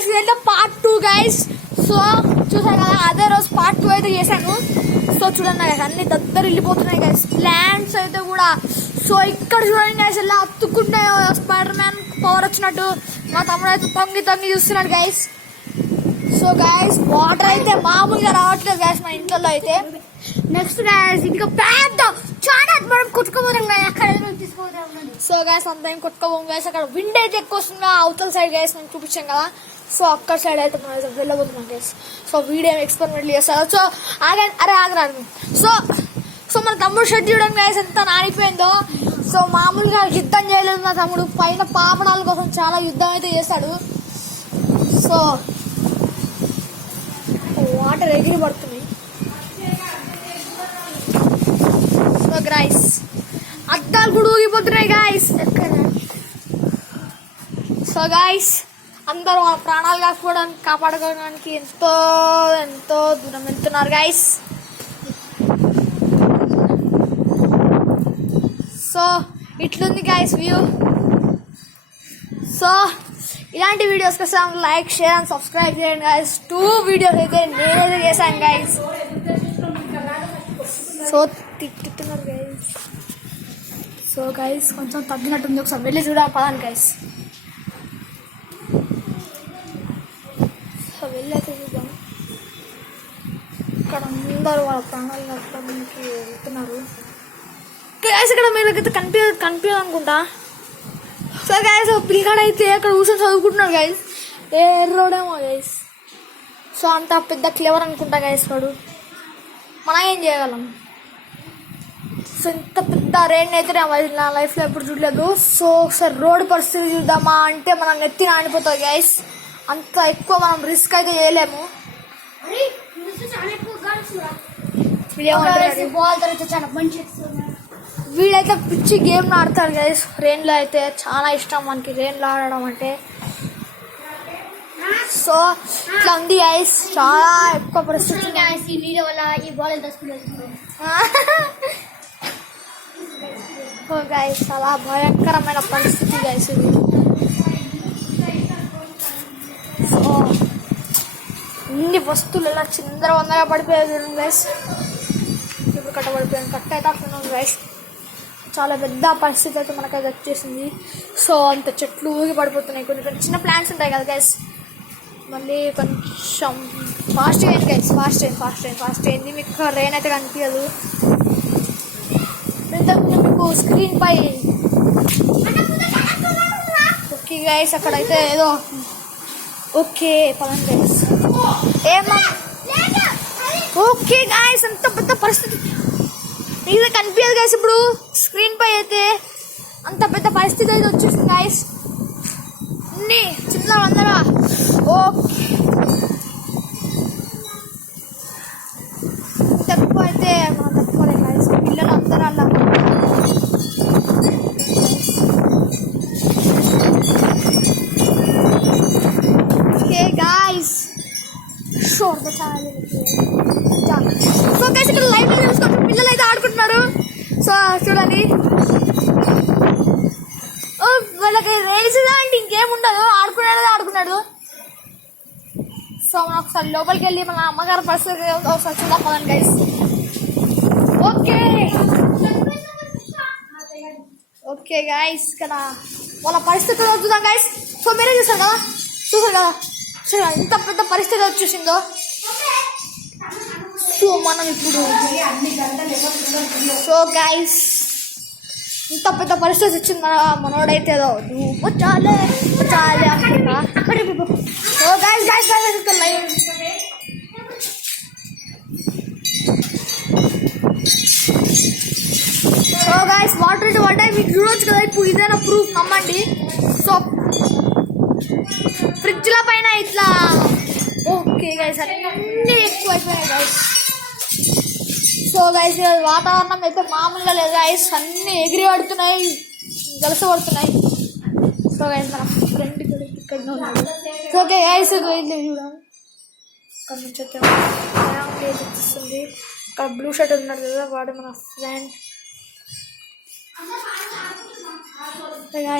Guys ఇదంతా part 2 guys. So చూసాను కదా, అదే రోజు పార్ట్ 2 అయితే చేశాను. సో చూడండి గైస్, అన్ని దగ్గర వెళ్ళిపోతున్నాయి గైస్, ప్లాంట్స్ అయితే కూడా. సో ఇక్కడ చూడండి గైస్, ఇలా అత్తుకుంటే స్పైడర్ మ్యాన్ పవర్ వచ్చినట్టు మా తమ్ముడు అయితే తొంగి తొంగి చూస్తున్నాడు గైస్. సో గైస్ వాటర్ అయితే మామూలుగా రావట్లేదు గైస్ మా ఇంట్లో అయితే. నెక్స్ట్ గైస్ ఇంకా పెద్ద చాలా మనం కొట్టుకోపోతాం గైస్, అక్కడ తీసుకోపోతాం. సో గైస్ అంతా ఏం కొట్టుకోపోం గైస్, అక్కడ విండ్ అయితే ఎక్కువ వస్తుంది అవతల సైడ్ గైస్, మనం చూపించాం కదా. సో అక్కడ సైడ్ అయితే మనం అయితే వెళ్ళబోతున్నాం గైస్. సో వీడియో ఎక్స్పెరిమెంట్లు చేస్తారు. సో ఆగరాదు. సో మన తమ్ముడు షర్ట్ చూడడం గైస్ ఎంత నానిపోయిందో. సో మామూలుగా యుద్ధం చేయలేదు మా తమ్ముడు, పైన పాపడాల కోసం చాలా యుద్ధం అయితే చేశాడు. సో వాటర్ ఎగిరి పడుతున్నాయి. సో గైస్ అద్దాలు కూడా ఊగిపోతున్నాయి గైస్. సో గైస్ అందరూ వాళ్ళ ప్రాణాలు కాపాడుకోవడానికి ఎంతో ఎంతో దూరం వెళ్తున్నారు గైస్. సో ఇట్లుంది గైస్ వ్యూ. సో ఇలాంటి వీడియోస్ కోసం లైక్, షేర్ అండ్ సబ్స్క్రైబ్ చేయండి గైస్. 2 వీడియోస్ అయితే నేనైతే చేశాను గైస్. సో తిట్టుతున్నారు గైస్. సో గైస్ కొంచెం తగ్గినట్టుంది, ఒకసారి వెళ్ళి చూడాలి పదాన్ని గైస్. సో వెళ్ళి అయితే చూద్దాం. ఇక్కడ అందరూ వాళ్ళ ప్రాణాలు కాపాడడానికి వెళ్తున్నారు గైస్. ఇక్కడ మీరు కనిపించదు అనుకుంటా. సో గైస్ పిల్లగాడు అయితే అక్కడ కూర్చొని చదువుకుంటున్నాడు గైస్, ఎర్రోడేమో గైస్. సో అంత పెద్ద క్లెవర్ అనుకుంటా గైస్ వాడు, మనం ఏం చేయగలం. సో ఇంత పెద్ద రెయిన్ అయితే నా లైఫ్లో ఎప్పుడు చూడలేదు. సో ఒకసారి రోడ్డు పరిస్థితి చూద్దామా అంటే మనం నెత్తి నానిపోతుంది గైస్, అంత ఎక్కువ మనం రిస్క్ అయితే చేయలేము. వీడైతే పిచ్చి గేమ్ ఆడతాడు గైస్ రెయిన్లో అయితే, చాలా ఇష్టం మనకి రెయిన్లో ఆడడం అంటే. సో ఇట్లా ఉంది గైస్, చాలా ఎక్కువ పరిస్థితి. సో గైస్ చాలా భయంకరమైన పరిస్థితి గైస్ ఇది. సో ఇన్ని వస్తువులు ఇలా చిందరవందరగా పడిపోయాయి గైస్. ఇప్పుడు కట్టబడిపోయాను, కట్ట అయితే అట్లా గైస్. చాలా పెద్ద పరిస్థితి అయితే మనకైతే వచ్చేసింది. సో అంత చెట్లు ఊగి పడిపోతున్నాయి, కొన్ని చిన్న ప్లాంట్స్ ఉంటాయి కదా గైస్. మళ్ళీ కొంచెం ఫాస్ట్ అయింది గైస్, ఫాస్ట్ అయింది. మీకు రెయిన్ అయితే కనిపించదు. మీకు స్క్రీన్ పై ఓకే గైస్, అక్కడైతే ఏదో ఓకే పదండి గైస్. ఓకే గైస్ అంత పెద్ద పరిస్థితి ఇది కనిపించదు గైస్. ఇప్పుడు స్క్రీన్ పై అయితే అంత పెద్ద పరిస్థితి అయితే వచ్చేసింది గైస్. అన్ని చిన్న అందరా ఓకే తక్కువ అయితే మనం తక్కువలేదు గైస్. పిల్లలు అందరూ అలా ఓకే గైస్. సో గైస్ ఇక్కడ లైవ్ చూసుకోండి, పిల్లలు అయితే ఆడుకుంటున్నారు. సో చూడండి వాళ్ళకి రేసిదా అంటే ఇంకేముండదు, ఆడుకున్నాడు. సో మనం ఒకసారి లోపలికి వెళ్ళి మన అమ్మగారి పరిస్థితి ఒకసారి చూద్దాం పదండి గైస్. ఓకే గైస్ ఇక్కడ వాళ్ళ పరిస్థితి చూద్దాం గైస్. సో మీరే చూసారు కదా ఎంత పెద్ద పరిస్థితి వచ్చేసిందో. సో మనం ఇప్పుడు సో గైస్ ఇంత పెద్ద పరిస్థితి వచ్చింది మనోడైతే ఏదో చాలే అనుకుంటా. So guys so guys water ఇటు పడ్డాయి, మీకు చూడవచ్చు కదా. ఇప్పుడు ఇదేనా ప్రూఫ్, నమ్మండి. సో ఫ్రిడ్జ్ల పైన ఇట్లా ఓకే గైస్ అన్నీ ఎక్కువ అయిపోయాయి గైస్. సో గైస్ వాతావరణం అయితే మామూలుగా లేదు గైస్, అన్నీ ఎగిరి పడుతున్నాయి, గలస పడుతున్నాయి. సో గైస్ మన ఫ్రెండ్ కూడా ఇక్కడ ఉన్నాడు. సో ఓకే గైస్ చూడండి ఇక్కడ నుంచి వస్తుంది. ఇక్కడ బ్లూ షర్ట్ ఉన్నాడు కదా, వాడు మన ఫ్రెండ్.